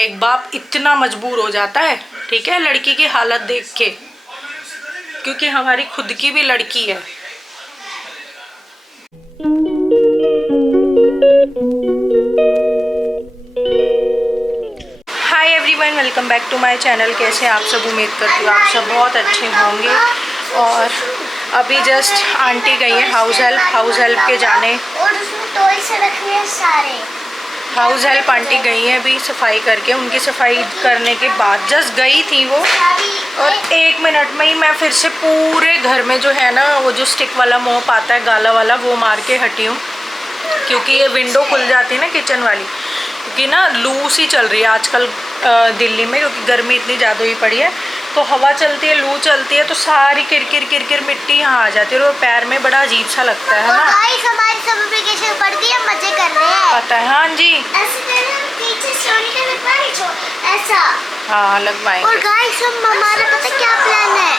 एक बाप इतना मजबूर हो जाता है, ठीक है, लड़की की हालत देख के, क्योंकि हमारी खुद की भी लड़की है। Hi everyone, welcome back to my channel. कैसे आप सब? उम्मीद करती हूँ आप सब बहुत अच्छे होंगे। और अभी जस्ट आंटी गई है हाउस हेल्प के जाने, और उसमें टॉय से रखे हैं सारे। हाउस हेल्प आंटी गई है अभी सफाई करके। उनकी सफाई करने के बाद जस्ट गई थी वो, और 1 मिनट में ही मैं फिर से पूरे घर में जो है ना वो जो स्टिक वाला मोप आता है गाला वाला, वो मार के हटी हूँ। क्योंकि ये विंडो खुल जाती है ना किचन वाली, क्योंकि ना लू सी चल रही है आजकल दिल्ली में, क्योंकि गर्मी इतनी ज़्यादा ही पड़ी है, तो हवा चलती है, लू चलती है, तो सारी किरकिर मिट्टी यहाँ आ जाती है और पैर में बड़ा अजीब सा लगता है ना। हमारी सब वेकेशन पड़ती है, मजे कर रहे हैं। पता है, हाँ जी, ऐसा हाँ लगवाएंगे। और गाइस हमारा पता क्या प्लान है?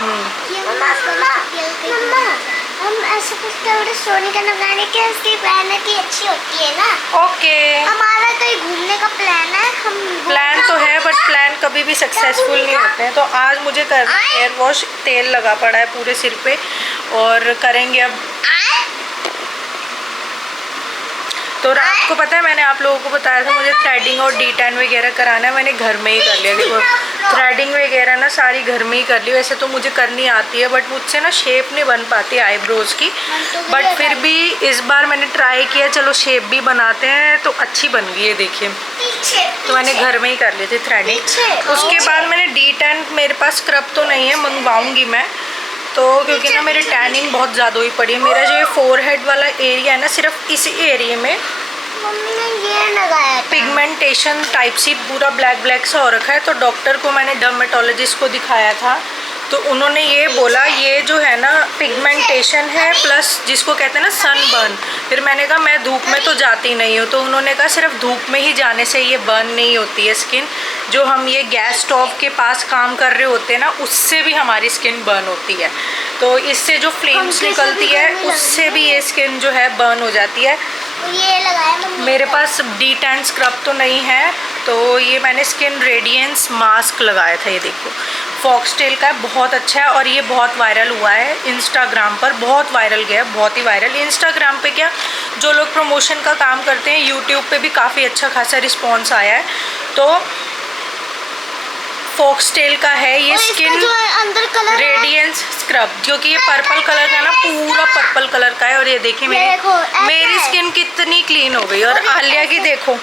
मम्मा हम ऐसा कुछ सोनी का लगाने के, उसकी मेहनत अच्छी होती है ना। ओके, हमारा कहीं घूमने का प्लान है। हम प्लान तो है, बट प्लान कभी भी सक्सेसफुल नहीं होते हैं। तो आज मुझे करना है हेयर वॉश, तेल लगा पड़ा है पूरे सिर पे, और करेंगे अब। तो रात को पता है मैंने आप लोगों को बताया था मुझे थ्रेडिंग और D10 वगैरह कराना है, मैंने घर में ही कर लिया। देखो थ्रेडिंग वगैरह ना सारी घर में ही कर ली। वैसे तो मुझे करनी आती है, बट मुझसे ना शेप नहीं बन पाती आईब्रोज की, बट फिर भी इस बार मैंने ट्राई किया, चलो शेप भी बनाते हैं, तो अच्छी बन गई है देखिए। तो मैंने घर में ही कर ली थी थ्रेडिंग। उसके बाद मैंने D10, मेरे पास स्क्रब तो नहीं है, मंगवाऊंगी मैं तो, क्योंकि ना मेरी टैनिंग बहुत ज़्यादा हुई पड़ी है। मेरा जो ये फोरहेड वाला एरिया है ना, सिर्फ इस एरिया में मम्मी ने ये लगाया था, पिगमेंटेशन टाइप सी पूरा ब्लैक सा हो रखा है। तो डॉक्टर को मैंने, डर्मेटोलॉजिस्ट को दिखाया था, तो उन्होंने ये बोला ये जो है ना पिगमेंटेशन है, प्लस जिसको कहते हैं ना सनबर्न। फिर मैंने कहा मैं धूप में तो जाती नहीं हूँ, तो उन्होंने कहा सिर्फ धूप में ही जाने से ये बर्न नहीं होती है स्किन, जो हम ये गैस स्टोव के पास काम कर रहे होते हैं ना, उससे भी हमारी स्किन बर्न होती है। तो इससे जो फ्लेम्स निकलती है उससे भी ये स्किन जो है बर्न हो जाती है। ये लगाया मम्मी। मेरे पास D10 स्क्रब तो नहीं है, तो ये मैंने स्किन रेडियंस मास्क लगाया था। ये देखो फॉक्सटेल का है, बहुत अच्छा है, और ये बहुत वायरल हुआ है इंस्टाग्राम पर, बहुत वायरल गया, बहुत ही वायरल। इंस्टाग्राम पे क्या, जो लोग प्रमोशन का काम करते हैं, यूट्यूब पे भी काफ़ी अच्छा खासा रिस्पॉन्स आया है। तो फॉक्सटेल का है ये स्किन रेडियंस स्क्रब, क्योंकि ये पर्पल कलर का ना, पूरा पर्पल कलर का है। और ये देखिए मेरी स्किन कितनी क्लीन हो गई, और आलिया की देखो,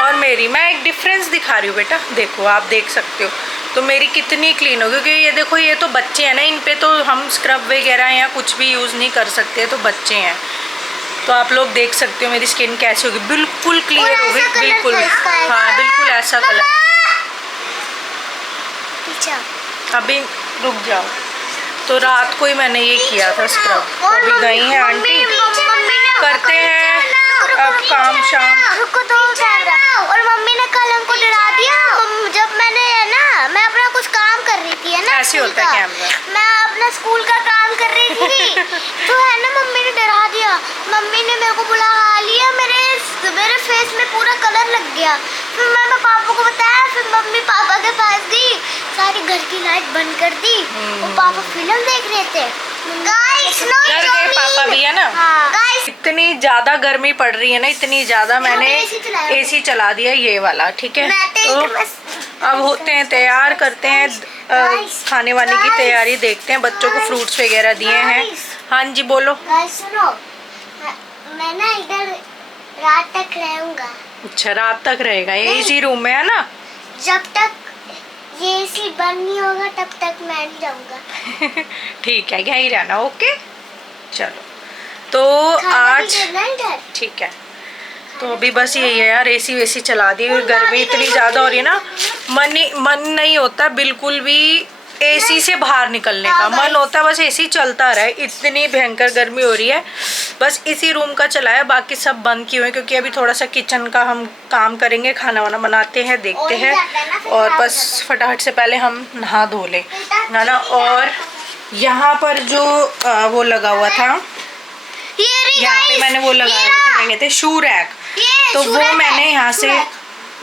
और मेरी, मैं एक डिफरेंस दिखा रही हूँ बेटा, देखो आप देख सकते हो, तो मेरी कितनी क्लीन हो गई। क्योंकि ये देखो ये तो बच्चे हैं ना, इन पे तो हम स्क्रब वगैरह या कुछ भी यूज़ नहीं कर सकते, तो बच्चे हैं। तो आप लोग देख सकते हो मेरी स्किन कैसी होगी, बिल्कुल क्लियर हो गई, बिल्कुल, हाँ बिल्कुल ऐसा कलर। अभी रुक जाओ, तो रात को ही मैंने ये किया था स्क्रब। अभी गई हैं आंटी, करते हैं अब काम शाम। और मम्मी ने कल हमको डरा दिया, जब मैंने ना, मैं अपना कुछ काम कर रही थी है ना, ऐसे होता है कैमरा, मैं अपना स्कूल का काम कर रही थी तो है ना मम्मी ने डरा दिया। मम्मी ने मेरे को बुला लिया, मेरे फेस में पूरा कलर लग गया। फिर मैंने पापा को बताया, फिर मम्मी पापा के पास गई, सारी घर की लाइट बंद कर दी, और पापा फिल्म देख रहे थे। डर गए पापा भी है ना। हाँ। इतनी ज्यादा गर्मी पड़ रही है ना, इतनी ज्यादा, मैंने AC चला दिया ये वाला, ठीक है। तो अब होते हैं तैयार, करते हैं खाने वाने की तैयारी, देखते हैं, बच्चों को फ्रूट्स वगैरह दिए हैं। हाँ जी बोलो। सुनो, मैं ना इधर रात तक रहूंगा। अच्छा रात तक रहेगा, ये इसी रूम में है ना? जब तक ये AC बंद नहीं होगा तब तक मैं नहीं रहूंगा। ठीक है, यहीं रहना, ओके चलो। तो आज ठीक है, तो अभी बस यही है यार, AC वेसी चला दी, गर्मी इतनी ज़्यादा हो रही है ना, मन नहीं होता बिल्कुल भी AC से बाहर निकलने का, मन होता है बस AC चलता रहे, इतनी भयंकर गर्मी हो रही है। बस इसी रूम का चला है, बाकी सब बंद किए हुए हैं, क्योंकि अभी थोड़ा सा किचन का हम काम करेंगे, खाना वाना बनाते हैं, देखते हैं, और बस फटाफट से पहले हम नहा धो लें, है ना। और यहाँ पर जो वो लगा हुआ था, यहाँ पे मैंने वो लगाया था, क्या कहते हैं, शू रैक, तो वो मैंने यहाँ से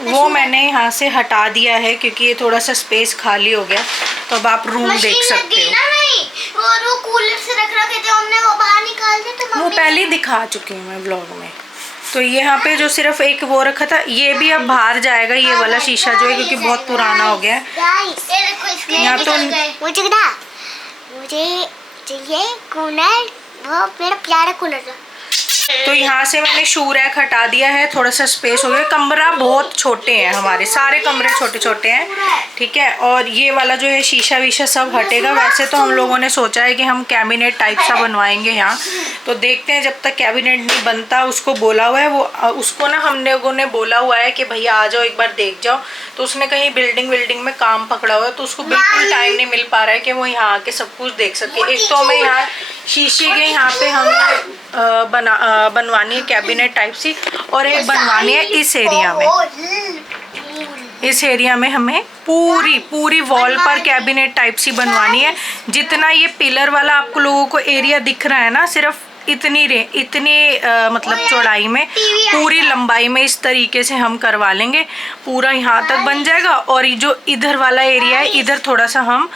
वो मैंने यहाँ से हटा दिया है क्योंकि ये थोड़ा सा स्पेस खाली हो गया, तो अब आप रूम देख सकते हो। नहीं, और वो कूलर से रख रखे थे हमने, वो बाहर निकाल दिए तो वो पहले ही दिखा चुकी हूँ मैं ब्लॉग में। तो यहाँ पे जो सिर्फ एक वो रखा था, ये भी अब बाहर जाएगा, ये वाला शीशा जो है, क्योंकि बहुत पुराना हो गया है। यहाँ तो मुझे ये कूलर, वो मेरा प्यारा कूलर था। तो यहाँ से मैंने शू रैक हटा दिया है, थोड़ा सा स्पेस हो गया। कमरा बहुत छोटे हैं, हमारे सारे कमरे छोटे छोटे हैं, ठीक है। और ये वाला जो है शीशा वीशा सब हटेगा। वैसे तो हम लोगों ने सोचा है कि हम कैबिनेट टाइप सा बनवाएंगे यहाँ, तो देखते हैं जब तक कैबिनेट नहीं बनता। उसको बोला हुआ है, वो उसको ना हम लोगों ने बोला हुआ है कि भैया आ जाओ एक बार देख जाओ। तो उसने कहीं बिल्डिंग में काम पकड़ा हुआ है, तो उसको बिल्कुल टाइम नहीं मिल पा रहा है कि वो यहाँ आके सब कुछ देख सके। एक तो हमें यहाँ शीशे के यहाँ पे हमें बनवानी है कैबिनेट टाइप सी, और एक बनवानी है इस एरिया में। इस एरिया में हमें पूरी वॉल पर कैबिनेट टाइप सी बनवानी है। जितना ये पिलर वाला आपको लोगों को एरिया दिख रहा है ना, सिर्फ इतनी मतलब चौड़ाई में, पूरी लंबाई में इस तरीके से हम करवा लेंगे। पूरा यहाँ तक बन जाएगा, और ये जो इधर वाला एरिया है, इधर थोड़ा सा हम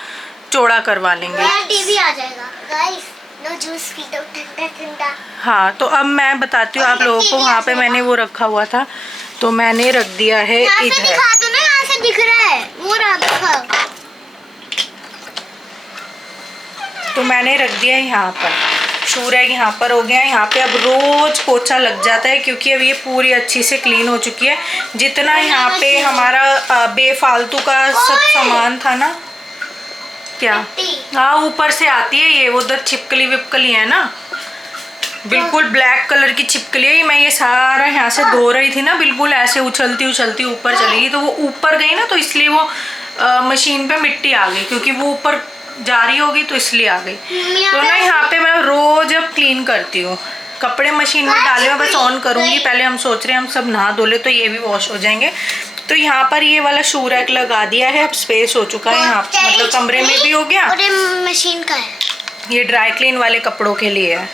चौड़ा करवा लेंगे। टीवी आ जाएगा गाइस, नो जूस पी दो ठंडा। हाँ, तो अब मैं बताती हूँ आप लोगों को। वहाँ पे मैंने वो रखा हुआ था, तो मैंने रख दिया है इधर। दिखा दो ना, यहाँ से दिख रहा है वो रखा। तो मैंने रख दिया है यहाँ पर। शू रैक यहाँ पर हो गया है। यहाँ पे अब रोज पोछा लग जाता है, क्योंकि अब ये पूरी अच्छी से क्लीन हो चुकी है। जितना यहाँ पे हमारा बेफालतू का सब सामान था ना, क्या, हाँ, ऊपर से आती है ये, उधर छिपकली विपकली है ना, बिल्कुल ब्लैक कलर की छिपकली है। मैं ये सारा यहाँ से धो रही थी ना, बिल्कुल ऐसे उछलती ऊपर चली गई। तो वो ऊपर गई ना, तो इसलिए वो मशीन पे मिट्टी आ गई, क्योंकि वो ऊपर जा रही होगी तो इसलिए आ गई। तो ना यहाँ पे मैं रोज अब क्लीन करती हूँ। कपड़े मशीन में डाले, मैं बस ऑन करूँगी। पहले हम सोच रहे हैं हम सब नहा धो ले तो ये भी वॉश हो जाएंगे। तो यहाँ पर ये वाला शू रैक लगा दिया है। अब स्पेस हो चुका है यहाँ, मतलब कमरे में भी हो गया। और ये मशीन का है, ये ड्राई क्लीन वाले कपड़ों के लिए है।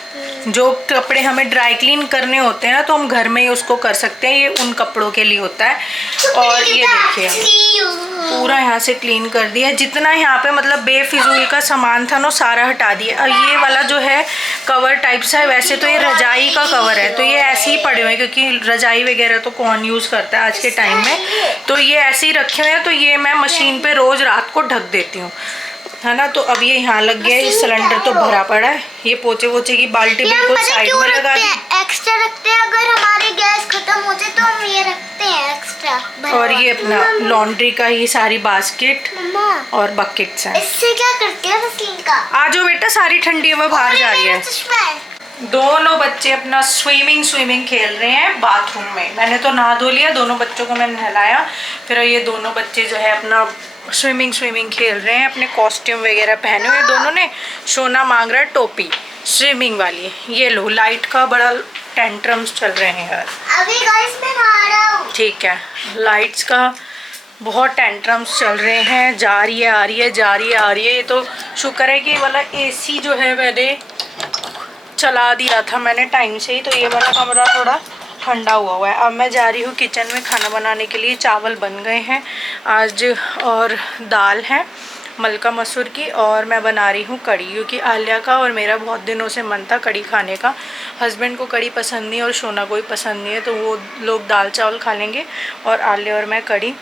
जो कपड़े हमें ड्राई क्लीन करने होते हैं ना, तो हम घर में ही उसको कर सकते हैं। ये उन कपड़ों के लिए होता है। और ये देखिए पूरा यहाँ से क्लीन कर दिया। जितना यहाँ पे मतलब बेफिजूल का सामान था ना, सारा हटा दिया। और ये वाला जो है कवर टाइप सा है। वैसे तो ये रजाई का कवर है, तो ये ऐसे ही पड़े हुए हैं, क्योंकि रजाई वगैरह तो कौन यूज़ करता है आज के टाइम में। तो ये ऐसे ही रखे हुए हैं। तो ये मैं मशीन पे रोज़ रात को ढक देती हूँ, है ना। तो अब ये यहाँ लग गया है। सिलेंडर तो भरा पड़ा है। ये पोछे वोचे की बाल्टी बिल्कुल साइड में लगा दी। एक्स्ट्रा रखते हैं, अगर हमारी गैस खत्म हो जाए तो हम ये रखते हैं एक्स्ट्रा। और ये अपना लॉन्ड्री का ही सारी बास्केट और बकेट्स हैं। इससे क्या करते हैं मशीन का? आ जाओ बेटा, सारी ठंडी में बाहर जा रही है। दोनों बच्चे अपना स्विमिंग खेल रहे हैं बाथरूम में। मैंने तो नहा धो लिया, दोनों बच्चों को मैंने नहलाया। फिर ये दोनों बच्चे जो है अपना स्विमिंग खेल रहे हैं, अपने कॉस्ट्यूम वगैरह पहने हुए दोनों ने। सोना मांग रहा है टोपी स्विमिंग वाली। ये लो, लाइट का बड़ा टेंट्रम्स चल रहे हैं यार। अभी गाइस मैं नहा रहा हूं। ठीक है, लाइट्स का बहुत टेंट्रम्स चल रहे हैं। जा रही है आ रही है, जा रही है आ रही है। ये तो शुक्र है कि ये वाला एसी जो है मैंने चला दिया था मैंने टाइम से ही, तो ये वाला कमरा थोड़ा ठंडा हुआ है। अब मैं जा रही हूँ किचन में खाना बनाने के लिए। चावल बन गए हैं आज, और दाल है मलका मसूर की, और मैं बना रही हूँ कड़ी, क्योंकि आलिया का और मेरा बहुत दिनों से मन था कड़ी खाने का। हस्बैंड को कड़ी पसंद नहीं और शोना को भी पसंद नहीं है, तो वो लोग दाल चावल खा लेंगे और आलिया और मैं कड़ी।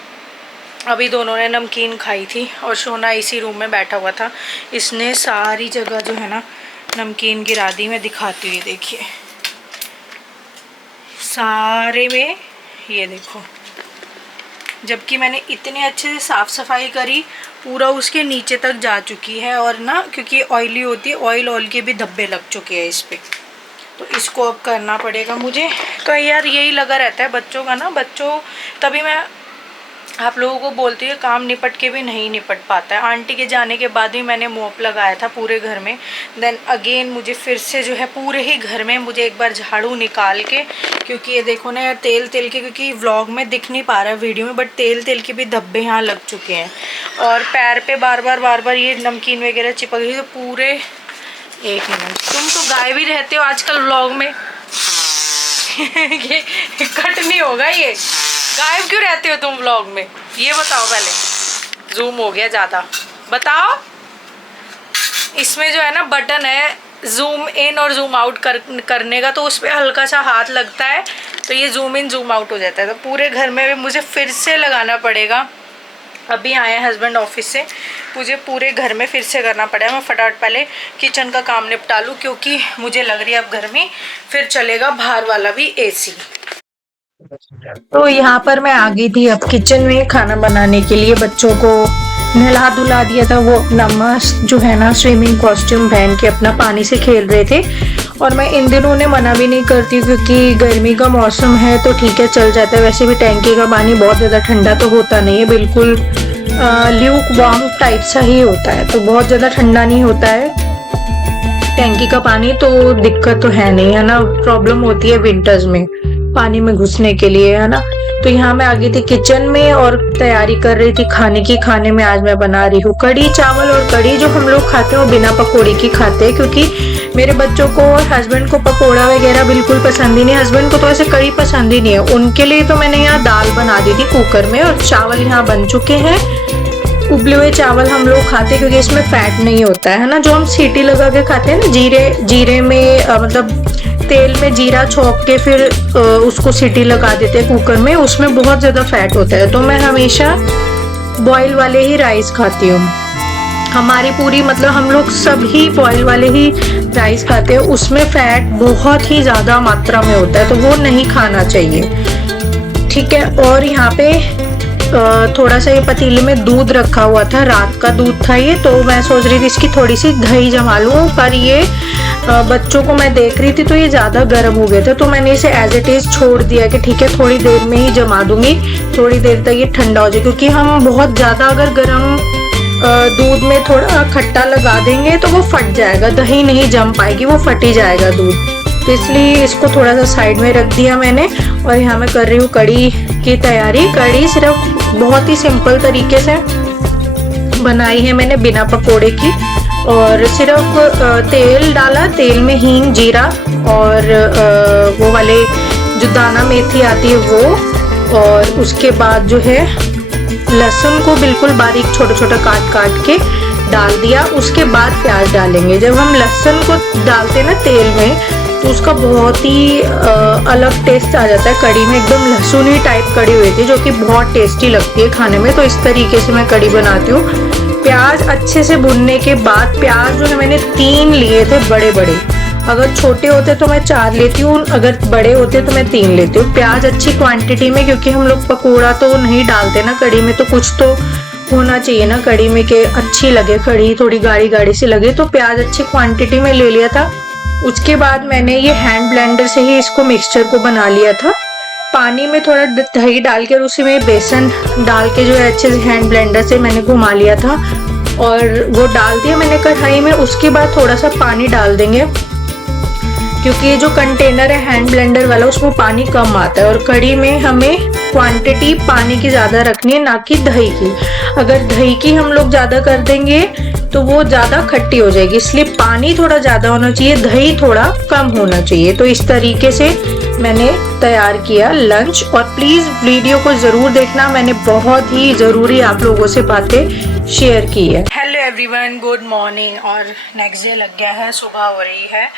अभी दोनों ने नमकीन खाई थी, और शोना इसी रूम में बैठा हुआ था। इसने सारी जगह जो है ना नमकीन गिरा दी। मैं दिखाती हुई, देखिए सारे में, ये देखो। जबकि मैंने इतने अच्छे से साफ़ सफाई करी, पूरा उसके नीचे तक जा चुकी है। और ना क्योंकि ऑयली होती है, ऑयल के भी धब्बे लग चुके हैं इस पे, तो इसको अब करना पड़ेगा मुझे। तो यार यही लगा रहता है बच्चों का ना, बच्चों तभी मैं आप लोगों को बोलती है काम निपट के भी नहीं निपट पाता है। आंटी के जाने के बाद भी मैंने मोप लगाया था पूरे घर में। देन अगेन मुझे फिर से जो है पूरे ही घर में मुझे एक बार झाड़ू निकाल के, क्योंकि ये देखो ना यार तेल के, क्योंकि व्लॉग में दिख नहीं पा रहा है वीडियो में, बट तेल के भी धब्बे यहाँ लग चुके हैं। और पैर पे बार बार ये नमकीन वगैरह चिपक गई। तो पूरे, एक मिनट, तुम तो गाय भी रहते हो आजकल व्लॉग में। ये कट नहीं होगा ये। गायब क्यों रहते हो तुम व्लॉग में, ये बताओ पहले। जूम हो गया ज़्यादा, बताओ। इसमें जो है ना बटन है जूम इन और जूम आउट करने का, तो उस पर हल्का सा हाथ लगता है तो ये जूम इन जूम आउट हो जाता है। तो पूरे घर में भी मुझे फिर से लगाना पड़ेगा। अभी आए हस्बैंड ऑफिस से, मुझे पूरे घर में फिर से करना पड़ेगा। मैं फटाफट पहले किचन का काम निपटा लूँ, क्योंकि मुझे लग रही है अब गर्मी, फिर चलेगा बाहर वाला भी एसी। तो यहाँ पर मैं आ गई थी अब किचन में खाना बनाने के लिए। बच्चों को नहला धुला दिया था, वो अपना मस्त जो है ना स्विमिंग कॉस्ट्यूम पहन के अपना पानी से खेल रहे थे। और मैं इन दिनों उन्हें मना भी नहीं करती, क्योंकि गर्मी का मौसम है तो ठीक है चल जाता है। वैसे भी टैंकी का पानी बहुत ज़्यादा ठंडा तो होता नहीं है, बिल्कुल ल्यूक वार्म टाइप सा ही होता है, तो बहुत ज़्यादा ठंडा नहीं होता है टैंकी का पानी। तो दिक्कत तो है नहीं, है ना। प्रॉब्लम होती है विंटर्स में पानी में घुसने के लिए, है ना। तो यहाँ मैं आ गई थी किचन में और तैयारी कर रही थी खाने की। खाने में आज मैं बना रही हूँ कढ़ी चावल, और कढ़ी जो हम लोग खाते हैं वो बिना पकौड़े की खाते हैं, क्योंकि मेरे बच्चों को और हस्बैंड को पकौड़ा वगैरह बिल्कुल पसंद ही नहीं। हस्बैंड को तो ऐसे कढ़ी पसंद ही नहीं है। उनके लिए तो मैंने यहाँ दाल बना दी थी कुकर में, और चावल यहाँ बन चुके हैं। उबले हुए चावल हम लोग खाते हैं क्योंकि इसमें फैट नहीं होता है ना। जो हम सीटी लगा के खाते हैं ना, जीरे में मतलब तेल में जीरा छोंक के फिर उसको सीटी लगा देते हैं कुकर में, उसमें बहुत ज़्यादा फैट होता है। तो मैं हमेशा बॉयल वाले ही राइस खाती हूँ। हमारी पूरी मतलब हम लोग सभी बॉयल वाले ही राइस खाते हैं, उसमें फैट बहुत ही ज़्यादा मात्रा में होता है, तो वो नहीं खाना चाहिए, ठीक है। और यहाँ पे थोड़ा सा ये पतीले में दूध रखा हुआ था, रात का दूध था ये, तो मैं सोच रही थी इसकी थोड़ी सी दही जमा लूँ, पर ये बच्चों को मैं देख रही थी तो ये ज़्यादा गर्म हो गए थे, तो मैंने इसे एज इट इज़ छोड़ दिया कि ठीक है थोड़ी देर में ही जमा दूंगी, थोड़ी देर तक ये ठंडा हो जाए। क्योंकि हम बहुत ज़्यादा अगर गर्म दूध में थोड़ा खट्टा लगा देंगे तो वो फट जाएगा, दही नहीं जम पाएगी, वो फट ही जाएगा दूध। तो इसलिए इसको थोड़ा सा साइड में रख दिया मैंने। और यहाँ मैं कर रही हूँ कढ़ी की तैयारी। कढ़ी सिर्फ बहुत ही सिंपल तरीके से बनाई है मैंने, बिना पकोड़े की। और सिर्फ तेल डाला, तेल में हींग जीरा और वो वाले जो दाना मेथी आती है वो, और उसके बाद जो है लहसुन को बिल्कुल बारीक छोटा छोटा काट काट के डाल दिया। उसके बाद प्याज डालेंगे। जब हम लहसुन को डालते हैं ना तेल में, तो उसका बहुत ही अलग टेस्ट आ जाता है कढ़ी में, एकदम लहसुनी टाइप कढ़ी हुई थी, जो कि बहुत टेस्टी लगती है खाने में। तो इस तरीके से मैं कढ़ी बनाती हूँ। प्याज अच्छे से भुनने के बाद, प्याज जो है मैंने 3 लिए थे बड़े बड़े, अगर छोटे होते तो मैं 4 लेती हूँ, अगर बड़े होते तो मैं 3 लेती हूँ। प्याज अच्छी क्वांटिटी में, क्योंकि हम लोग पकौड़ा तो नहीं डालते ना कढ़ी में, तो कुछ तो होना चाहिए ना कढ़ी में कि अच्छी लगे कढ़ी, थोड़ी गाढ़ी गाढ़ी सी लगे। तो प्याज अच्छी क्वांटिटी में ले लिया था। उसके बाद मैंने ये हैंड ब्लेंडर से ही इसको मिक्सचर को बना लिया था। पानी में थोड़ा दही डाल के उसी में बेसन डाल के जो है अच्छे से हैंड ब्लेंडर से मैंने घुमा लिया था, और वो डाल दिया मैंने कढ़ाई में। उसके बाद थोड़ा सा पानी डाल देंगे, क्योंकि ये जो कंटेनर है हैंड ब्लेंडर वाला उसमें पानी कम आता है, और कढ़ी में हमें क्वांटिटी पानी की ज़्यादा रखनी है, ना कि दही की। अगर दही की हम लोग ज़्यादा कर देंगे तो वो ज़्यादा खट्टी हो जाएगी, इसलिए पानी थोड़ा ज़्यादा होना चाहिए, दही थोड़ा कम होना चाहिए। तो इस तरीके से मैंने तैयार किया लंच। और प्लीज़ वीडियो को ज़रूर देखना, मैंने बहुत ही ज़रूरी आप लोगों से बातें शेयर की है। Hello everyone, good morning. और नेक्स्ट डे लग गया है, सुबह हो रही है,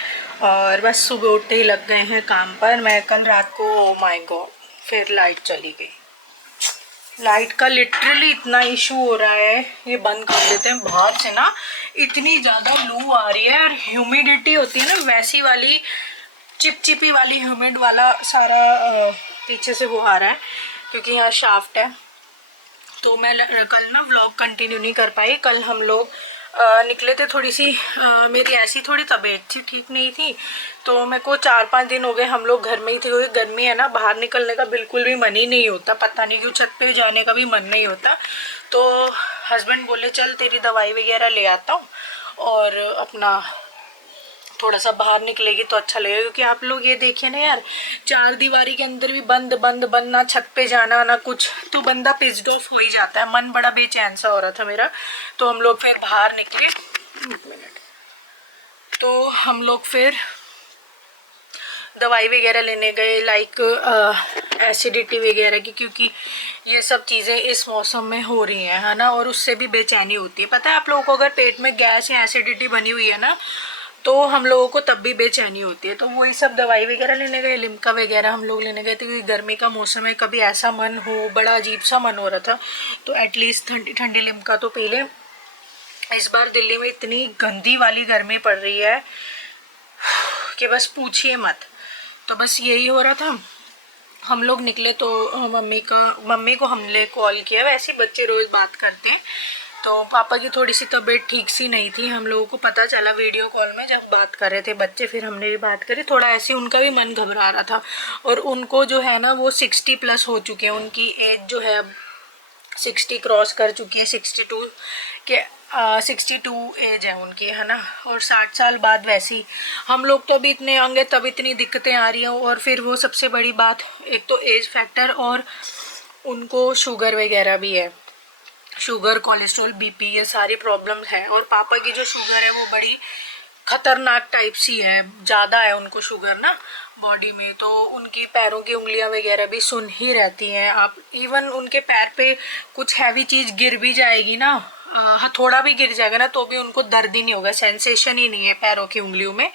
और बस सुबह उठते ही लग गए हैं काम पर। मैं कल रात को, ओ माय गॉड, फिर लाइट चली गई। लाइट का लिटरली इतना इशू हो रहा है, ये बंद कर देते हैं। बाहर से ना इतनी ज़्यादा लू आ रही है, और ह्यूमिडिटी होती है ना वैसी वाली, चिपचिपी वाली, ह्यूमिड वाला सारा पीछे से वो आ रहा है, क्योंकि यहाँ शाफ्ट है। तो मैं कल ना व्लॉग कंटिन्यू नहीं कर पाई। कल हम लोग निकले थे, थोड़ी सी मेरी ऐसी थोड़ी तबीयत थी, ठीक नहीं थी, तो मेरे को 4-5 दिन हो गए हम लोग घर में ही थे, क्योंकि गर्मी है ना, बाहर निकलने का बिल्कुल भी मन ही नहीं होता, पता नहीं क्यों छत पे जाने का भी मन नहीं होता। तो हस्बैंड बोले चल तेरी दवाई वगैरह ले आता हूँ, और अपना थोड़ा सा बाहर निकलेगी तो अच्छा लगेगा। क्योंकि आप लोग ये देखिए ना यार, 4 दीवारी के अंदर भी बंद बंद बंद, ना छत पे जाना ना कुछ, तो बंदा पिस्ड ऑफ हो ही जाता है। मन बड़ा बेचैन सा हो रहा था मेरा। तो हम लोग फिर बाहर निकले, 1 मिनट, तो हम लोग फिर दवाई वगैरह लेने गए, लाइक एसिडिटी वगैरह की, क्योंकि ये सब चीज़ें इस मौसम में हो रही हैं, है ना। और उससे भी बेचैनी होती है। पता है आप लोगों को, अगर पेट में गैस या एसिडिटी बनी हुई है ना, तो हम लोगों को तब भी बेचैनी होती है। तो वही सब दवाई वगैरह लेने गए, लिम्का वगैरह हम लोग लेने गए थे, क्योंकि गर्मी का मौसम है, कभी ऐसा मन हो, बड़ा अजीब सा मन हो रहा था, तो एटलीस्ट ठंडी ठंडी लिम्का तो पी लें। इस बार दिल्ली में इतनी गंदी वाली गर्मी पड़ रही है कि बस पूछिए मत। तो बस यही हो रहा था। हम लोग निकले तो मम्मी को हमने कॉल किया, वैसे बच्चे रोज़ बात करते हैं, तो पापा की थोड़ी सी तबीयत ठीक सी नहीं थी, हम लोगों को पता चला वीडियो कॉल में जब बात कर रहे थे बच्चे, फिर हमने भी बात करी। थोड़ा ऐसे उनका भी मन घबरा रहा था, और उनको जो है ना वो 60+ हो चुके हैं, उनकी एज जो है अब 60 क्रॉस कर चुकी है, 62 के 62 एज है उनकी, है ना। और 60 साल बाद वैसी हम लोग तो अभी इतने यंग है, तब इतनी दिक्कतें आ रही हैं। और फिर वो सबसे बड़ी बात, एक तो एज फैक्टर, और उनको शुगर वगैरह भी है, शुगर, कोलेस्ट्रॉल, बीपी, ये सारी प्रॉब्लम है। और पापा की जो शुगर है वो बड़ी खतरनाक टाइप सी है, ज़्यादा है उनको शुगर ना बॉडी में, तो उनकी पैरों की उंगलियां वगैरह भी सुन ही रहती हैं। आप इवन उनके पैर पे कुछ हैवी चीज़ गिर भी जाएगी ना, हथौड़ा भी गिर जाएगा ना, तो भी उनको दर्द ही नहीं होगा, सेंसेशन ही नहीं है पैरों की उंगलियों में।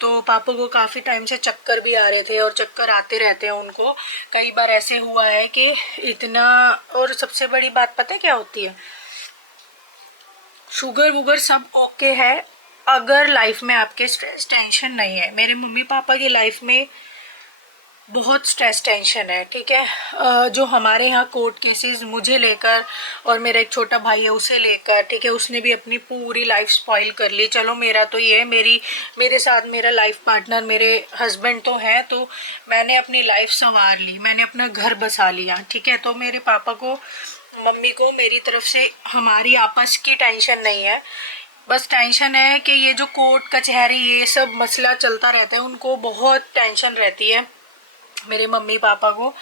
तो पापा को काफ़ी टाइम से चक्कर भी आ रहे थे, और चक्कर आते रहते हैं उनको। कई बार ऐसे हुआ है कि इतना, और सबसे बड़ी बात पता है क्या होती है, शुगर वुगर सब ओके है अगर लाइफ में आपके स्ट्रेस टेंशन नहीं है। मेरे मम्मी पापा की लाइफ में बहुत स्ट्रेस टेंशन है, ठीक है। जो हमारे यहाँ कोर्ट केसेस मुझे लेकर, और मेरा एक छोटा भाई है उसे लेकर, ठीक है, उसने भी अपनी पूरी लाइफ स्पॉइल कर ली। चलो मेरा तो ये है, मेरे साथ मेरा लाइफ पार्टनर मेरे हस्बैंड तो है, तो मैंने अपनी लाइफ संवार ली, मैंने अपना घर बसा लिया, ठीक है। तो मेरे पापा को, मम्मी को मेरी तरफ से हमारी आपस की टेंशन नहीं है, बस टेंशन है कि ये जो कोर्ट कचहरी ये सब मसला चलता रहता है, उनको बहुत टेंशन रहती है मेरे मम्मी पापा को।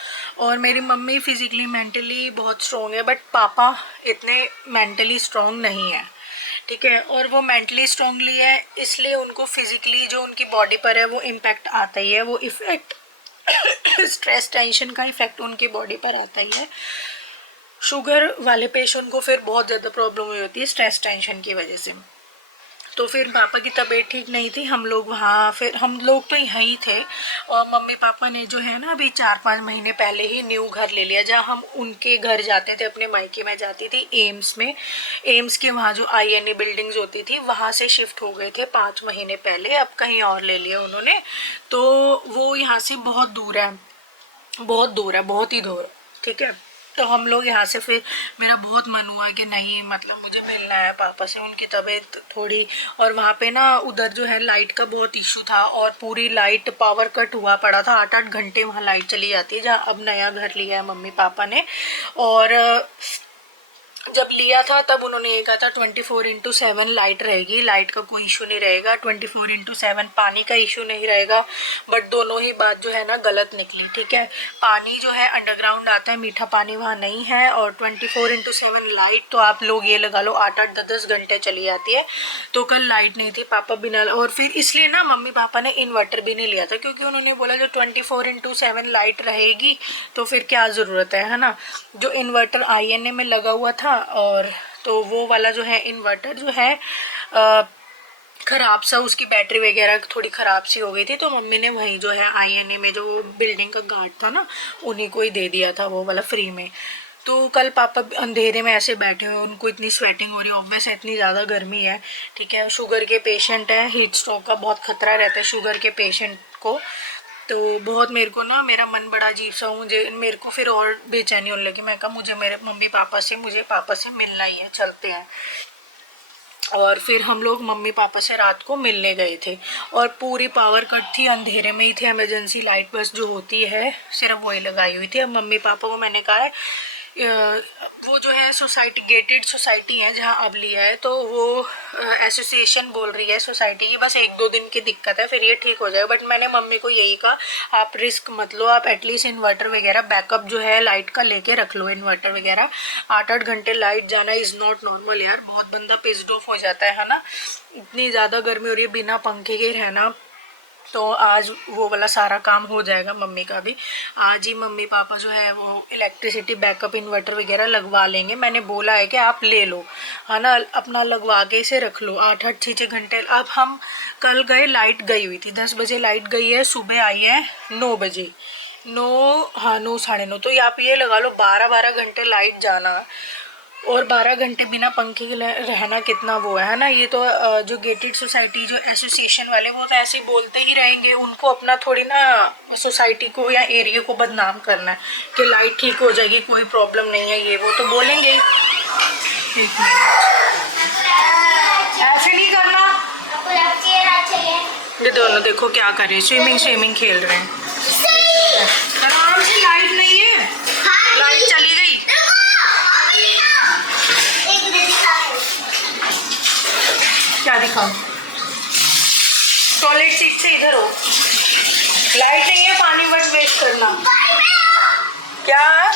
और मेरी मम्मी फिजिकली मेंटली बहुत स्ट्रॉन्ग है, बट पापा इतने मेंटली स्ट्रॉन्ग नहीं है, ठीक है। और वो मेंटली स्ट्रॉन्गली है, इसलिए उनको फिजिकली जो उनकी बॉडी पर है वो इम्पैक्ट आता ही है, वो इफेक्ट स्ट्रेस टेंशन का इफेक्ट उनकी बॉडी पर आता ही है। शुगर वाले पेशेंट को फिर बहुत ज़्यादा प्रॉब्लम हुई होती है स्ट्रेस टेंशन की वजह से। तो फिर पापा की तबीयत ठीक नहीं थी, हम लोग वहाँ, फिर हम लोग तो यहीं थे, और मम्मी पापा ने जो है ना अभी 4-5 महीने पहले ही न्यू घर ले लिया। जहाँ हम उनके घर जाते थे, अपने मायके में जाती थी एम्स में, एम्स के वहाँ जो INA बिल्डिंग्स होती थी वहाँ से शिफ्ट हो गए थे 5 महीने पहले, अब कहीं और ले लिया उन्होंने। तो वो यहाँ से बहुत दूर है, बहुत दूर है, बहुत ही दूर, ठीक है। तो हम लोग यहाँ से, फिर मेरा बहुत मन हुआ कि नहीं, मतलब मुझे मिलना है पापा से, उनकी तबीयत थोड़ी, और वहाँ पे ना उधर जो है लाइट का बहुत इशू था, और पूरी लाइट पावर कट हुआ पड़ा था, 8-8 घंटे वहाँ लाइट चली जाती है जहाँ अब नया घर लिया है मम्मी पापा ने। और जब लिया था तब उन्होंने ये कहा था 24/7 लाइट रहेगी, लाइट का कोई इशू नहीं रहेगा, 24/7 पानी का इशू नहीं रहेगा। बट दोनों ही बात जो है ना गलत निकली, ठीक है। पानी जो है अंडरग्राउंड आता है, मीठा पानी वहाँ नहीं है, और 24/7 लाइट तो आप लोग ये लगा लो 8-8 10-10 घंटे चली जाती है। तो कल लाइट नहीं थी, पापा बिना, और फिर इसलिए ना मम्मी पापा ने इन्वर्टर भी नहीं लिया था, क्योंकि उन्होंने बोला जो 24/7 लाइट रहेगी तो फिर क्या ज़रूरत है ना। जो इन्वर्टर INA में लगा हुआ था, और तो वो वाला जो है इन्वर्टर जो है ख़राब सा, उसकी बैटरी वगैरह थोड़ी ख़राब सी हो गई थी, तो मम्मी ने वहीं जो है INA में जो बिल्डिंग का गार्ड था ना उन्हीं को ही दे दिया था वो वाला फ्री में। तो कल पापा अंधेरे में ऐसे बैठे हुए, उनको इतनी स्वेटिंग हो रही है, ऑब्वियस है इतनी ज़्यादा गर्मी है, ठीक है। शुगर के पेशेंट है, हीट स्ट्रोक का बहुत खतरा रहता है शुगर के पेशेंट को। तो बहुत मेरे को ना, मेरा मन बड़ा अजीब सा, मेरे को फिर और बेचैनी होने लगी। मैं कहा मुझे मेरे मम्मी पापा से, मुझे पापा से मिलना ही है, चलते हैं। और फिर हम लोग मम्मी पापा से रात को मिलने गए थे, और पूरी पावर कट थी, अंधेरे में ही थे, इमरजेंसी लाइट बस जो होती है सिर्फ वही लगाई हुई थी। अब मम्मी पापा को मैंने कहा है वो जो है सोसाइटी, गेटेड सोसाइटी है जहाँ अब लिया है, तो वो एसोसिएशन बोल रही है सोसाइटी की बस 1-2 दिन की दिक्कत है, फिर ये ठीक हो जाएगा। बट मैंने मम्मी को यही कहा आप रिस्क मत लो, आप एटलीस्ट इन्वर्टर वगैरह बैकअप जो है लाइट का लेके रख लो, इन्वर्टर वगैरह। 8-8 घंटे लाइट जाना इज़ नॉट नॉर्मल यार, बहुत बंदा पिस्ड ऑफ हो जाता है ना। इतनी ज़्यादा गर्मी हो रही है, बिना पंखे के रहना तो आज वो वाला सारा काम हो जाएगा मम्मी का भी। आज ही मम्मी पापा जो है वो इलेक्ट्रिसिटी बैकअप इन्वर्टर वगैरह लगवा लेंगे। मैंने बोला है कि आप ले लो, है ना, अपना लगवा के इसे रख लो 8-8 6-6 घंटे। अब हम कल गए, लाइट गई हुई थी, 10 बजे लाइट गई है, सुबह आई है 9 बजे, 9, हाँ 9 साढ़े 9, तो आप ये लगा लो 12-12 घंटे लाइट जाना और 12 घंटे बिना पंखे के रहना कितना वो है ना। ये तो जो गेटेड सोसाइटी जो एसोसिएशन वाले वो तो ऐसे ही बोलते ही रहेंगे, उनको अपना थोड़ी ना सोसाइटी को या एरिया को बदनाम करना है कि लाइट ठीक हो जाएगी, कोई प्रॉब्लम नहीं है, ये वो तो बोलेंगे ही। एक मिनट, ऐसे नहीं करना। ये दोनों देखो क्या कर रहे हैं, स्विमिंग खेल रहे हैं। आराम से, लाइट नहीं है, लाइट चली गई। क्या दिखाऊं? टॉयलेट सीट से इधर हो, लाइट नहीं है, पानी मत वेस्ट करना। क्या?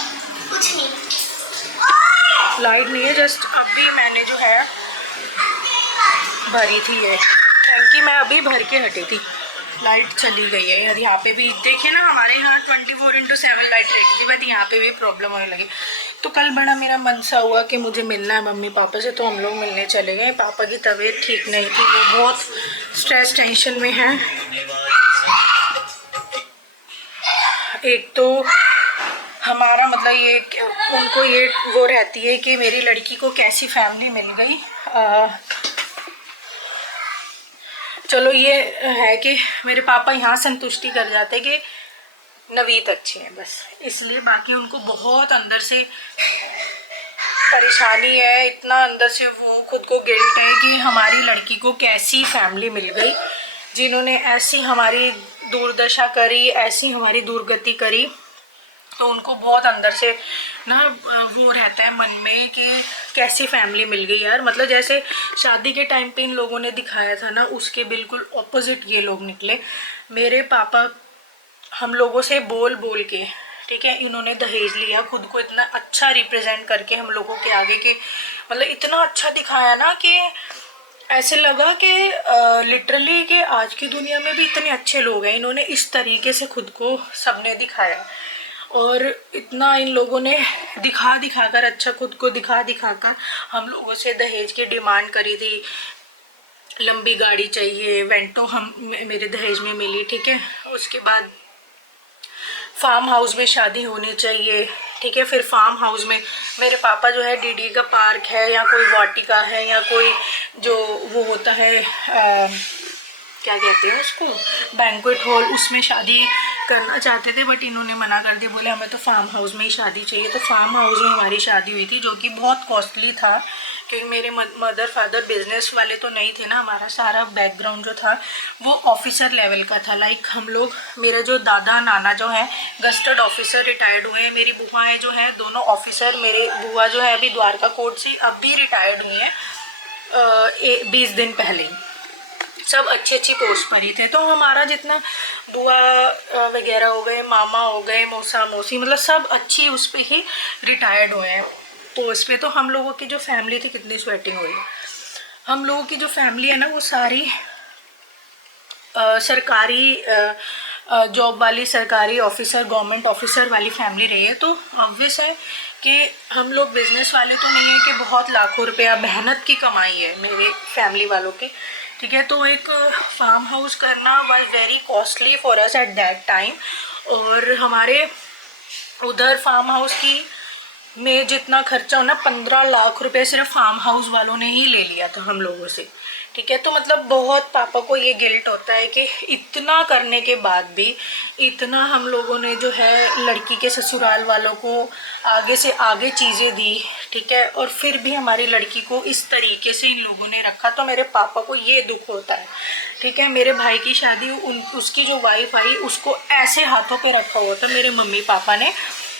कुछ नहीं, लाइट नहीं है, जस्ट अभी मैंने जो है भरी थी ये टंकी, मैं अभी भर के हटी थी, लाइट चली गई है यार। यहाँ पे भी देखिए ना, हमारे यहाँ 24/7 लाइट रहती थी, बट यहाँ पे भी प्रॉब्लम होने लगी। तो कल बड़ा मेरा मन सा हुआ कि मुझे मिलना है मम्मी पापा से, तो हम लोग मिलने चले गए। पापा की तबीयत ठीक नहीं थी, वो बहुत स्ट्रेस टेंशन में है। एक तो हमारा मतलब ये उनको ये वो रहती है कि मेरी लड़की को कैसी फैमिली मिल गई। चलो ये है कि मेरे पापा यहाँ संतुष्टि कर जाते कि नवीद अच्छी है बस, इसलिए। बाकी उनको बहुत अंदर से परेशानी है, इतना अंदर से वो खुद को गिल्ट है कि हमारी लड़की को कैसी फैमिली मिल गई जिन्होंने ऐसी हमारी दुर्दशा करी, ऐसी हमारी दुर्गति करी। तो उनको बहुत अंदर से ना वो रहता है मन में कि कैसी फैमिली मिल गई यार। मतलब जैसे शादी के टाइम पे इन लोगों ने दिखाया था ना, उसके बिल्कुल ऑपोजिट ये लोग निकले। मेरे पापा हम लोगों से बोल बोल के, ठीक है, इन्होंने दहेज लिया, खुद को इतना अच्छा रिप्रेजेंट करके हम लोगों के आगे के मतलब इतना अच्छा दिखाया ना कि ऐसे लगा कि लिटरली कि आज की दुनिया में भी इतने अच्छे लोग हैं। इन्होंने इस तरीके से खुद को सबने दिखाया और इतना इन लोगों ने दिखा दिखाकर, अच्छा खुद को दिखा दिखाकर हम लोगों से दहेज की डिमांड करी थी। लंबी गाड़ी चाहिए, वेंटो हम मेरे दहेज में मिली, ठीक है। उसके बाद फार्म हाउस में शादी होनी चाहिए, ठीक है। फिर फार्म हाउस में मेरे पापा जो है डीडी का पार्क है या कोई वाटिका है या कोई जो वो होता है क्या कहते हैं उसको, बैंक्वेट हॉल, उसमें शादी करना चाहते थे, बट इन्होंने मना कर दिया, बोले हमें तो फार्म हाउस में ही शादी चाहिए। तो फार्म हाउस में हमारी शादी हुई थी, जो कि बहुत कॉस्टली था क्योंकि मेरे मदर फादर बिजनेस वाले तो नहीं थे ना। हमारा सारा बैकग्राउंड जो था वो ऑफिसर लेवल का था। लाइक हम लोग, मेरा जो दादा नाना जो है गस्टर्ड ऑफिसर रिटायर्ड हुए हैं, मेरी बुआएं जो हैं दोनों ऑफिसर, मेरे बुआ जो है अभी द्वारका कोर्ट से अब भी रिटायर्ड हुई हैं 20 दिन पहले। सब अच्छी अच्छी पोस्ट पर ही थे। तो हमारा जितना बुआ वगैरह हो गए, मामा हो गए, मौसा मौसी, मतलब सब अच्छी उस पर ही रिटायर्ड हुए हैं पोस्ट पे। तो हम लोगों की जो फैमिली थी, कितनी स्वेटिंग हुई है, हम लोगों की जो फैमिली है ना वो सारी सरकारी जॉब वाली, सरकारी ऑफिसर, गवर्नमेंट ऑफिसर वाली फैमिली रही है। तो ऑब्वियस है कि हम लोग बिजनेस वाले तो नहीं है कि बहुत लाखों रुपया मेहनत की कमाई है मेरे फैमिली वालों की, ठीक है। तो एक फार्म हाउस करना was very costly for us at that time. और हमारे उधर फार्म हाउस की में जितना खर्चा होना 15 लाख रुपए सिर्फ फार्म हाउस वालों ने ही ले लिया था हम लोगों से, ठीक है। तो मतलब बहुत पापा को ये गिल्ट होता है कि इतना करने के बाद भी इतना हम लोगों ने जो है लड़की के ससुराल वालों को आगे से आगे चीज़ें दी, ठीक है, और फिर भी हमारी लड़की को इस तरीके से इन लोगों ने रखा। तो मेरे पापा को ये दुख होता है, ठीक है। मेरे भाई की शादी उसकी जो वाइफ आई उसको ऐसे हाथों पे रखा हुआ था मेरे मम्मी पापा ने,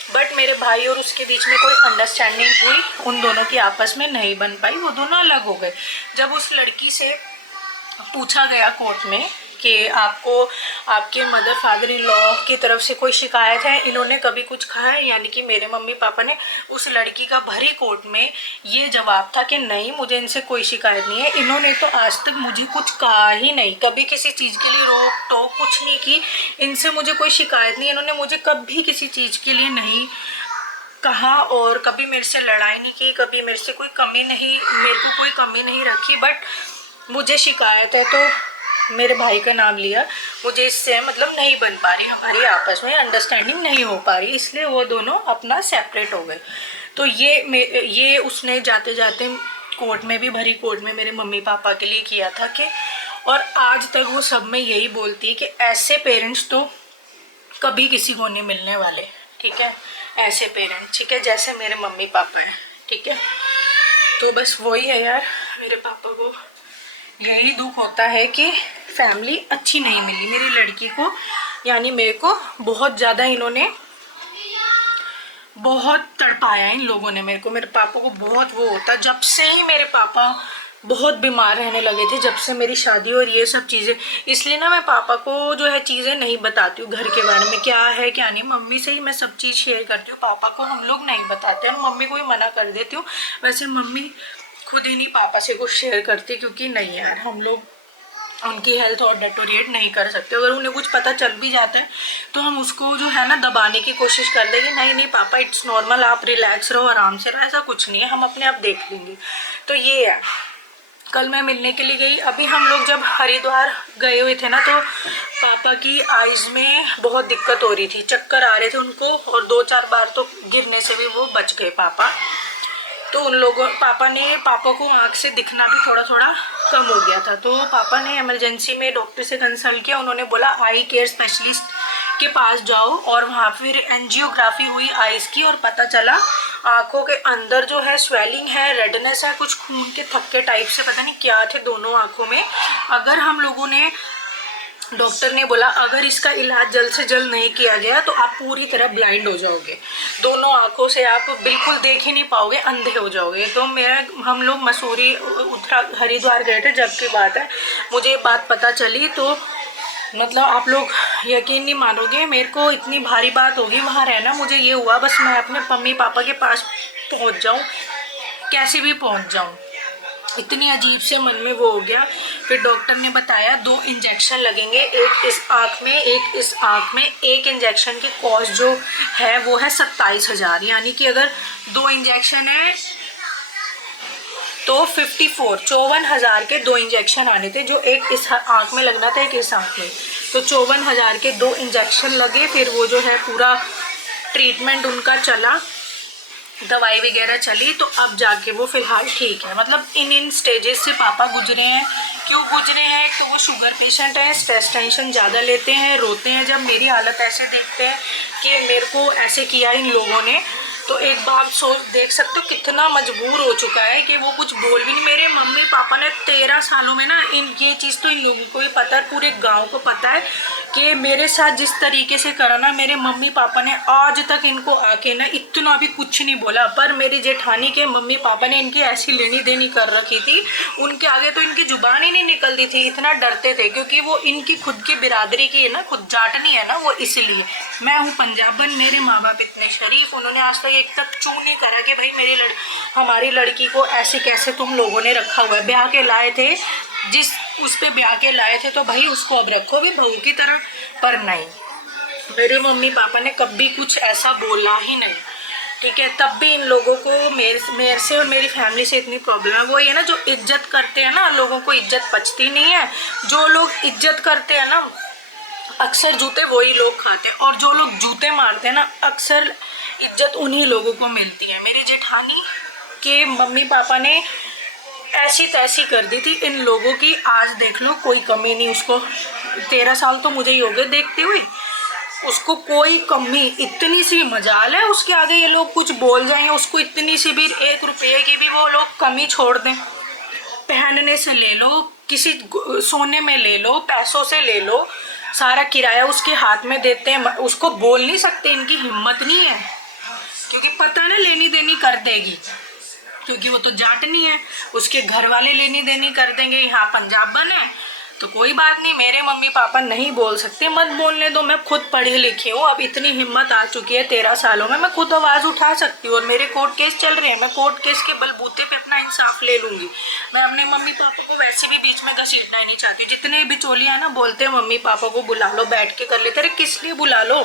बट मेरे भाई और उसके बीच में कोई अंडरस्टैंडिंग हुई, उन दोनों की आपस में नहीं बन पाई, वो दोनों अलग हो गए। जब उस लड़की से पूछा गया कोर्ट में कि आपको आपके मदर फादर इन लॉ की तरफ से कोई शिकायत है, इन्होंने कभी कुछ कहा है? यानी कि मेरे मम्मी पापा ने उस लड़की का भरी कोर्ट में ये जवाब था कि नहीं, मुझे इनसे कोई शिकायत नहीं है। इन्होंने तो आज तक मुझे कुछ कहा ही नहीं, कभी किसी चीज़ के लिए रोक टोक कुछ नहीं की। इनसे मुझे कोई शिकायत नहीं, इन्होंने मुझे कभी किसी चीज़ के लिए नहीं कहा और कभी मेरे से लड़ाई नहीं की, कभी मेरे से कोई कमी नहीं, मेरे को कोई कमी नहीं रखी। बट मुझे शिकायत है तो मेरे भाई का नाम लिया, मुझे इससे मतलब नहीं बन पा रही, हमारी आपस में अंडरस्टैंडिंग नहीं हो पा रही, इसलिए वो दोनों अपना सेपरेट हो गए। तो ये उसने जाते जाते कोर्ट में भी, भरी कोर्ट में मेरे मम्मी पापा के लिए किया था कि, और आज तक वो सब में यही बोलती है कि ऐसे पेरेंट्स तो कभी किसी को नहीं मिलने वाले, ठीक है, ऐसे पेरेंट्स, ठीक है, जैसे मेरे मम्मी पापा हैं, ठीक है। तो बस वही है यार, मेरे पापा को यही दुख होता है कि फैमिली अच्छी नहीं मिली मेरी लड़की को, यानी मेरे को बहुत ज़्यादा इन्होंने बहुत तड़पाया इन लोगों ने मेरे को। मेरे पापा को बहुत वो होता, जब से ही मेरे पापा बहुत बीमार रहने लगे थे, जब से मेरी शादी और ये सब चीज़ें, इसलिए ना मैं पापा को जो है चीज़ें नहीं बताती हूँ घर के बारे में, क्या है क्या नहीं। मम्मी से ही मैं सब चीज़ शेयर करती हूँ, पापा को हम लोग नहीं बताते और मम्मी को ही मना कर देती हूँ। वैसे मम्मी खुद ही नहीं पापा से कुछ शेयर करती, क्योंकि नहीं यार, हम लोग उनकी हेल्थ और डेटोरिएट नहीं कर सकते। अगर उन्हें कुछ पता चल भी जाता है तो हम उसको जो है ना दबाने की कोशिश कर देंगे, नहीं नहीं पापा इट्स नॉर्मल, आप रिलैक्स रहो, आराम से रहो, ऐसा कुछ नहीं है, हम अपने आप देख लेंगे। तो ये है, कल मैं मिलने के लिए गई, अभी हम लोग जब हरिद्वार गए हुए थे ना, तो पापा की आइज़ में बहुत दिक्कत हो रही थी, चक्कर आ रहे थे उनको, और 2-4 बार तो गिरने से भी वो बच गए पापा। तो उन लोगों पापा को आँख से दिखना भी थोड़ा थोड़ा कम हो गया था, तो पापा ने इमरजेंसी में डॉक्टर से कंसल्ट किया। उन्होंने बोला आई केयर स्पेशलिस्ट के पास जाओ, और वहाँ फिर एंजियोग्राफी हुई आइज़ की, और पता चला आँखों के अंदर जो है स्वेलिंग है, रेडनेस है, कुछ खून के थक्के टाइप से, पता नहीं क्या थे दोनों आँखों में। अगर हम लोगों ने, डॉक्टर ने बोला अगर इसका इलाज जल्द से जल्द नहीं किया गया तो आप पूरी तरह ब्लाइंड हो जाओगे, दोनों आंखों से आप बिल्कुल देख ही नहीं पाओगे, अंधे हो जाओगे। तो हम लोग मसूरी हरिद्वार गए थे, जब की बात है, मुझे ये बात पता चली तो मतलब आप लोग यकीन नहीं मानोगे, मेरे को इतनी भारी बात होगी वहाँ रहना। मुझे ये हुआ बस मैं अपने मम्मी पापा के पास पहुँच जाऊँ, कैसे भी पहुँच जाऊँ, इतनी अजीब से मन में वो हो गया। फिर डॉक्टर ने बताया 2 इंजेक्शन लगेंगे, एक इस आँख में एक इस आँख में। एक इंजेक्शन की कॉस्ट जो है वो है 27,000, यानी कि अगर 2 इंजेक्शन है तो 54,000 के 2 इंजेक्शन आने थे, जो एक इस आँख में लगना था, एक इस आँख में। तो 54,000 के 2 इंजेक्शन लगे। फिर वो जो है पूरा ट्रीटमेंट उनका चला, दवाई वगैरह चली, तो अब जाके वो फ़िलहाल ठीक है। मतलब इन स्टेजेस से पापा गुजरे हैं। क्यों गुजरे हैं? तो वो शुगर पेशेंट है, स्ट्रेस टेंशन ज़्यादा लेते हैं, रोते हैं जब मेरी हालत ऐसे देखते हैं कि मेरे को ऐसे किया इन लोगों ने। तो एक बार देख सकते हो कितना मजबूर हो चुका है कि वो कुछ बोल भी नहीं। मेरे मम्मी पापा ने 13 सालों में ना ये चीज़ तो इन लोगों को भी पता है, पूरे गांव को पता है कि मेरे साथ जिस तरीके से करा ना, मेरे मम्मी पापा ने आज तक इनको आके ना इतना भी कुछ नहीं बोला। पर मेरी जेठानी के मम्मी पापा ने इनकी ऐसी लेनी देनी कर रखी थी, उनके आगे तो इनकी जुबान ही नहीं निकलती थी, इतना डरते थे, क्योंकि वो इनकी खुद की बिरादरी की है ना, खुद जाटनी है ना वो, इसलिए। मैं हूँ पंजाबन, मेरे माँ बाप इतने शरीफ, उन्होंने आज तक एक तक चू नहीं करा कि भाई हमारी लड़की को ऐसे कैसे तुम लोगों ने रखा हुआ है। ब्याह के लाए थे, जिस उस पे ब्याह के लाए थे तो भाई उसको अब रखो भी बहू की तरह। पर नहीं, मेरे मम्मी पापा ने कभी कुछ ऐसा बोला ही नहीं, ठीक है। तब भी इन लोगों को मेरे से और मेरी फैमिली से इतनी प्रॉब्लम है। वो ये ना, जो इज्जत करते हैं ना, लोगों को इज्जत पचती नहीं है। जो लोग इज्जत करते हैं ना, अक्सर जूते वही लोग खाते हैं, और जो लोग जूते मारते हैं ना, अक्सर इज्जत उन्हीं लोगों को मिलती है। मेरी जेठानी के मम्मी पापा ने ऐसी तैसी कर दी थी इन लोगों की, आज देख लो कोई कमी नहीं। उसको 13 साल तो मुझे ही हो गए देखते हुए, उसको कोई कमी, इतनी सी मजाल है उसके आगे ये लोग कुछ बोल जाएं, उसको इतनी सी भी 1 रुपये की भी वो लोग कमी छोड़ दें। पहनने से ले लो, किसी सोने में ले लो, पैसों से ले लो, सारा किराया उसके हाथ में देते हैं। उसको बोल नहीं सकते, इनकी हिम्मत नहीं है, क्योंकि पता ना लेनी देनी कर देगी, क्योंकि वो तो जाटनी है, उसके घर वाले लेनी देनी कर देंगे। यहाँ पंजाबन है तो कोई बात नहीं, मेरे मम्मी पापा नहीं बोल सकते, मत बोलने दो। मैं खुद पढ़ी लिखी हूँ, अब इतनी हिम्मत आ चुकी है 13 सालों में, मैं खुद आवाज़ उठा सकती हूँ। और मेरे कोर्ट केस चल रहे हैं, मैं कोर्ट केस के बलबूते पे अपना इंसाफ ले लूँगी। मैं अपने मम्मी पापा को वैसे भी बीच में घसीटना ही नहीं चाहती। जितने बिचौलियाँ ना बोलते हैं मम्मी पापा को बुला लो, बैठ के कर लेते। अरे किस लिए बुला लो?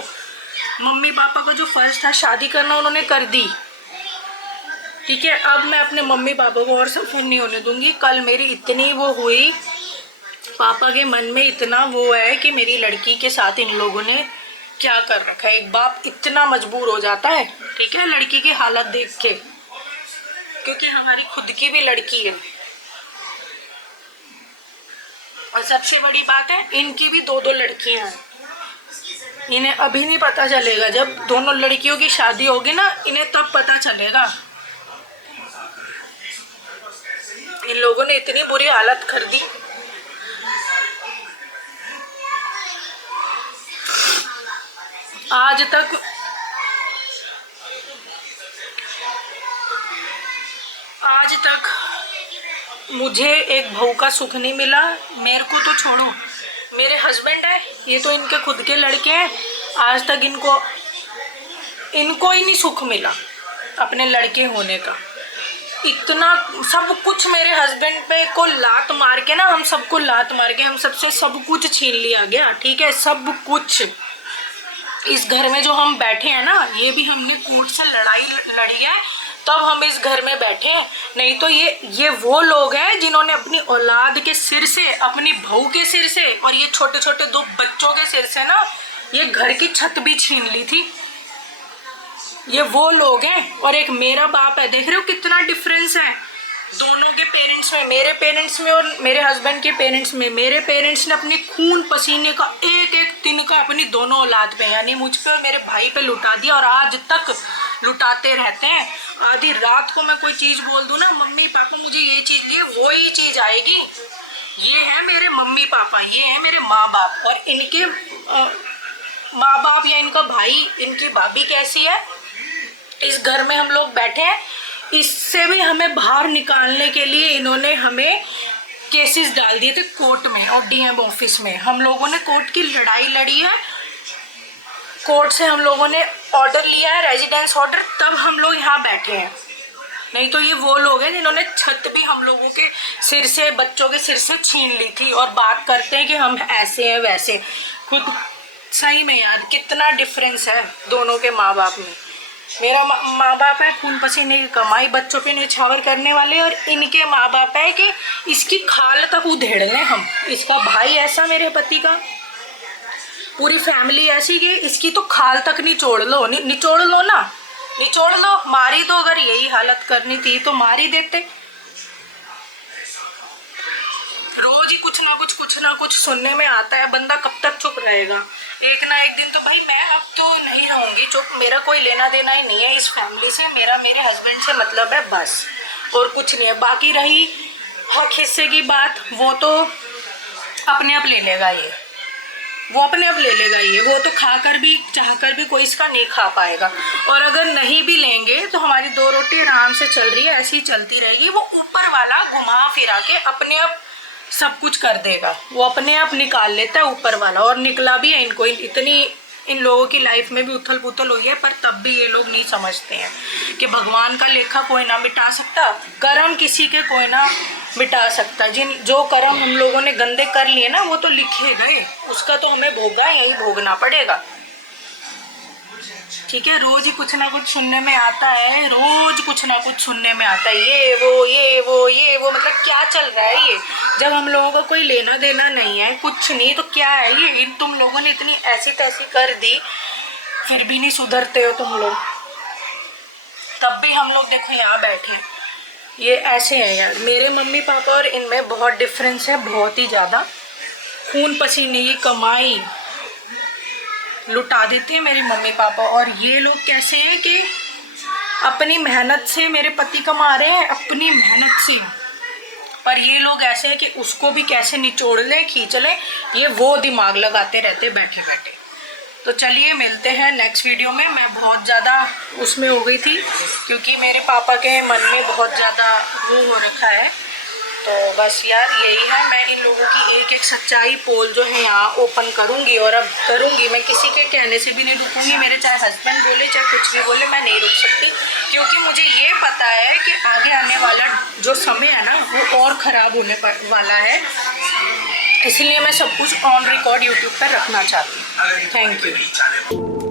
मम्मी पापा का जो फर्ज था शादी करना, उन्होंने कर दी, ठीक है। अब मैं अपने मम्मी पापा को और सफर नहीं होने दूंगी। कल मेरी इतनी वो हुई, पापा के मन में इतना वो है कि मेरी लड़की के साथ इन लोगों ने क्या कर रखा है। एक बाप इतना मजबूर हो जाता है, ठीक है, लड़की की हालत देख के, क्योंकि हमारी खुद की भी लड़की है। और सबसे बड़ी बात है, इनकी भी 2-2 लड़कियां हैं। इन्हें अभी नहीं पता चलेगा, जब दोनों लड़कियों की शादी होगी ना, इन्हें तब पता चलेगा। इन लोगों ने इतनी बुरी हालत कर दी। आज तक मुझे एक बहू का सुख नहीं मिला। मेरे को तो छोड़ो, मेरे हस्बैंड है, ये तो इनके खुद के लड़के हैं। आज तक इनको ही नहीं सुख मिला अपने लड़के होने का। इतना सब कुछ मेरे हस्बैंड पे को लात मार के ना, हम सबको लात मार के हम सबसे सब कुछ छीन लिया गया, ठीक है। सब कुछ इस घर में जो हम बैठे हैं ना, ये भी हमने कोर्ट से लड़ाई लड़ी है, तब हम इस घर में बैठे हैं। नहीं तो ये वो लोग हैं जिन्होंने अपनी औलाद के सिर से, अपनी बहू के सिर से और ये छोटे छोटे 2 बच्चों के सिर से ना, ये घर की छत भी छीन ली थी। ये वो लोग हैं। और एक मेरा बाप है, देख रहे हो कितना डिफरेंस है दोनों के पेरेंट्स में, मेरे पेरेंट्स में और मेरे हस्बैंड के पेरेंट्स में। मेरे पेरेंट्स ने अपनी खून पसीने का एक एक तिनका अपनी दोनों औलाद पे, यानी मुझ पे और मेरे भाई पे लुटा दिया, और आज तक लुटाते रहते हैं। आधी रात को मैं कोई चीज़ बोल दूँ ना, मम्मी पापा मुझे ये चीज़ लिए, वो ही चीज़ आएगी। ये है मेरे मम्मी पापा, ये है मेरे माँ बाप। और इनके माँ बाप या इनका भाई, इनकी भाभी कैसी है, इस घर में हम लोग बैठे हैं, इससे भी हमें बाहर निकालने के लिए इन्होंने हमें केसेस डाल दिए थे कोर्ट में और डीएम ऑफिस में। हम लोगों ने कोर्ट की लड़ाई लड़ी है, कोर्ट से हम लोगों ने ऑर्डर लिया है, रेजिडेंस ऑर्डर, तब हम लोग यहाँ बैठे हैं। नहीं तो ये वो लोग हैं जिन्होंने छत भी हम लोगों के सिर से, बच्चों के सिर से छीन ली थी, और बात करते हैं कि हम ऐसे हैं वैसे। खुद सही में यार कितना डिफरेंस है दोनों के माँ बाप में। मेरा माँ बाप है खून पसीने की कमाई, बच्चों पे निछावर करने वाले, और इनके माँ बाप है कि इसकी खाल तक उधेड़ लें हम। इसका भाई ऐसा मेरे पति का, पूरी फैमिली ऐसी कि इसकी तो खाल तक निचोड़ लो, निचोड़ लो ना, निचोड़ लो। मारी तो, अगर यही हालत करनी थी तो मार ही देते। रोज ही कुछ ना कुछ सुनने में आता है, बंदा कब तक चुप रहेगा। एक ना एक दिन तो भाई मैं अब तो नहीं रहूंगी चुप। मेरा कोई लेना देना ही नहीं है इस फैमिली से, मेरा मेरे हस्बैंड से मतलब है बस, और कुछ नहीं है। बाकी रही हक हिस्से की बात, वो तो अपने आप ले लेगा ये, वो अपने आप ले लेगा ये। वो तो खाकर भी, चाहकर भी कोई इसका नहीं खा पाएगा। और अगर नहीं भी लेंगे तो हमारी 2 रोटी आराम से चल रही है, ऐसी ही चलती रहेगी। वो ऊपर वाला घुमा फिरा के अपने आप सब कुछ कर देगा, वो अपने आप निकाल लेता है ऊपर वाला। और निकला भी है इनको। इतनी इन लोगों की लाइफ में भी उथल पुथल हुई है, पर तब भी ये लोग नहीं समझते हैं कि भगवान का लेखा कोई ना मिटा सकता, कर्म किसी के कोई ना मिटा सकता। जो कर्म हम लोगों ने गंदे कर लिए ना, वो तो लिखे गए, उसका तो हमें भोगा, यही भोगना पड़ेगा, ठीक है। रोज ही कुछ ना कुछ सुनने में आता है, रोज कुछ ना कुछ सुनने में आता है, ये वो, मतलब क्या चल रहा है ये? जब हम लोगों को कोई लेना देना नहीं है, कुछ नहीं, तो क्या है ये? तुम लोगों ने इतनी ऐसी तैसी कर दी, फिर भी नहीं सुधरते हो तुम लोग। तब भी हम लोग देखो यहाँ बैठे, ये ऐसे हैं यार। मेरे मम्मी पापा और इनमें बहुत डिफरेंस है, बहुत ही ज़्यादा। खून पसीने की कमाई लुटा देते हैं मेरे मम्मी पापा, और ये लोग कैसे हैं कि अपनी मेहनत से, मेरे पति कमा रहे हैं अपनी मेहनत से, पर ये लोग ऐसे हैं कि उसको भी कैसे निचोड़ लें, खींच लें, ये वो दिमाग लगाते रहते बैठे बैठे। तो चलिए मिलते हैं नेक्स्ट वीडियो में। मैं बहुत ज़्यादा उसमें हो गई थी, क्योंकि मेरे पापा के मन में बहुत ज़्यादा वो हो रखा है तो बस यार यही है, मैं इन लोगों की एक एक सच्चाई पोल जो है यहाँ ओपन करूँगी, और अब करूँगी मैं, किसी के कहने से भी नहीं रुकूँगी। मेरे चाहे हस्बैंड बोले चाहे कुछ भी बोले, मैं नहीं रुक सकती, क्योंकि मुझे ये पता है कि आगे आने वाला जो समय है ना वो और ख़राब होने वाला है, इसलिए मैं सब कुछ ऑन रिकॉर्ड यूट्यूब पर रखना चाहती हूँ। Thank you.